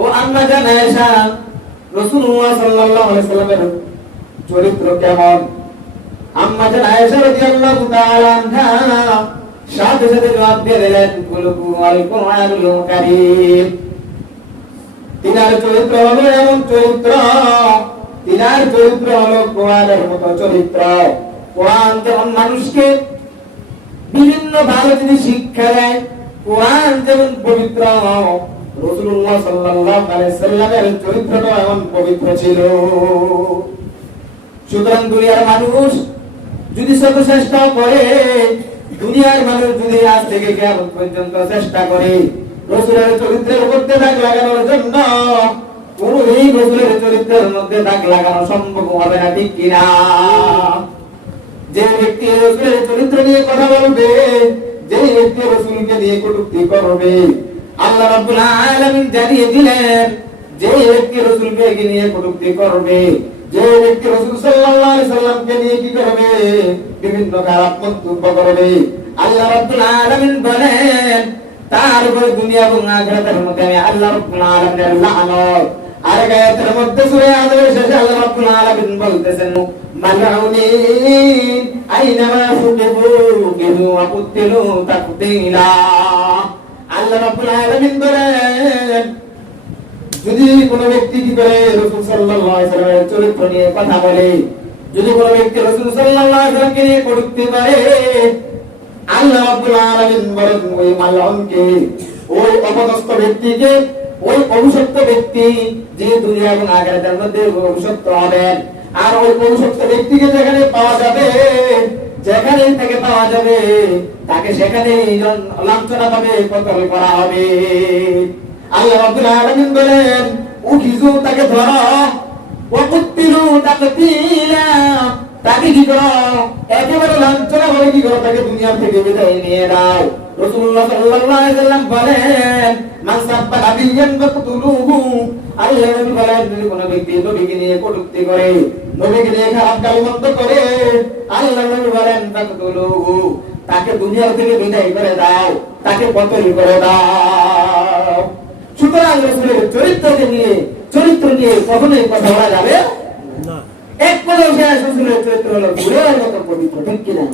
ও আম্মা জান আয়েশা, রাসূলুল্লাহ সাল্লাল্লাহু আলাইহি সাল্লামের চরিত্র কেমন? আম্মা জান আয়েশা রাদিয়াল্লাহু তাআলা আনহা সাথে সাথে জবাব দিয়ে দিলেন, কুলু আল কুরআনুল কারীম। তিনার চরিত্র হলো এমন চরিত্র, তিনার চরিত্র হলো কোরআনের মতো চরিত্র। কোরআন যেমন মানুষকে বিভিন্ন ভালো জিনিস শিক্ষা দেয়, কোরআন যেমন পবিত্র, রাসূলুল্লাহ সাল্লাল্লাহু আলাইহি সাল্লামের চরিত্রটা এমন পবিত্র ছিল। সুতরাং দুনিয়ার মানুষ যদি শত চেষ্টা করে, দুনিয়ার মানুষ যদি আজ থেকে কিয়ামত পর্যন্ত চেষ্টা করে রাসূলের চরিত্রের মধ্যে দাগ লাগানোর জন্য, কোনই রাসূলের চরিত্রের মধ্যে দাগ লাগানো সম্ভব হবে না, ঠিক কিনা? যে ব্যক্তি রাসূলের চরিত্র নিয়ে কথা বলবে, যে ব্যক্তি রাসূলকে নিয়ে কটূক্তি করবে, আল্লাহ রাব্বুল আলামিন জানিয়ে দিলেন, যে ব্যক্তি রাসূলকে নিয়ে কটূক্তি করবে, যে ব্যক্তি রাসূল সাল্লাল্লাহু আলাইহি সাল্লামকে নিয়ে কি করবে, বিভিন্ন খারাপ মন্তব্য করবে, আল্লাহ রাব্বুল আলামিন বলেন তার উপরে দুনিয়া এবং আখিরাতের মধ্যে আমি আল্লাহ রাব্বুল আলামিনের লানত। আর আয়াতের মধ্যে সূরা আদমের শেষে আল্লাহ রাব্বুল আলামিন বলতেছেন, মালউনিন আইনামা ফুকিবু কিবু ওয়া কুতিলু তাকতিলা। আল্লাহ রাব্বুল আলামিন বলেন, যদি কোন ব্যক্তি কি করে রাসূল সাল্লাল্লাহু আলাইহি ওয়াসাল্লামের চরিত্র নিয়ে কথা বলে, যদি কোন ব্যক্তি রাসূল সাল্লাল্লাহু আলাইহি ওয়াসাল্লামকে নিয়ে কটূক্তি করে, আল্লাহ রাব্বুল আলামিন বলেন ওই মালউনকে, ওই অপদস্থ ব্যক্তিকে, ওই অভিশপ্ত ব্যক্তি যে দুনিয়া এবং আখিরাতের মধ্যে অভিশপ্ত হবেন। আর ওই অভিশপ্ত ব্যক্তিকে যেখানে পাওয়া যাবে, যেখানে থেকে পাওয়া যাবে, তাকে সেখানেই লাঞ্ছনা পাবে, কতল করা হবে। আল্লাহ রাব্বুল আলামিন বলেন, উখিযু তাকে ধরো, ওয়া কুতিলু তাকতিলা, তাকে কি করো, একেবারে লাঞ্ছনা করে কি করো, তাকে দুনিয়া থেকে বিদায় নিয়ে দাও। রাসূলুল্লাহ সাল্লাল্লাহু আলাইহি ওয়াসাল্লাম বলেন, মান সাব্বা নাবিয়্যান ফাকতুলুহু। আল্লাহ নবী বলেন, যদি কোনো ব্যক্তি নবীকে নিয়ে কটূক্তি করে, নবীকে নিয়ে খারাপ গালমন্দ করে, আল্লাহ নবী বলেন ফাকতুলুহু, তাকে দুনিয়া থেকে বিদায় করে দাও, তাকে কতল করে দাও। সুতরাং রাসূলের চরিত্র নিয়ে কখনোই কথা বলা যাবে না। এক কথা হচ্ছে রাসূলের চরিত্র হলো ফুলের মতো পবিত্র, ঠিক কিনা?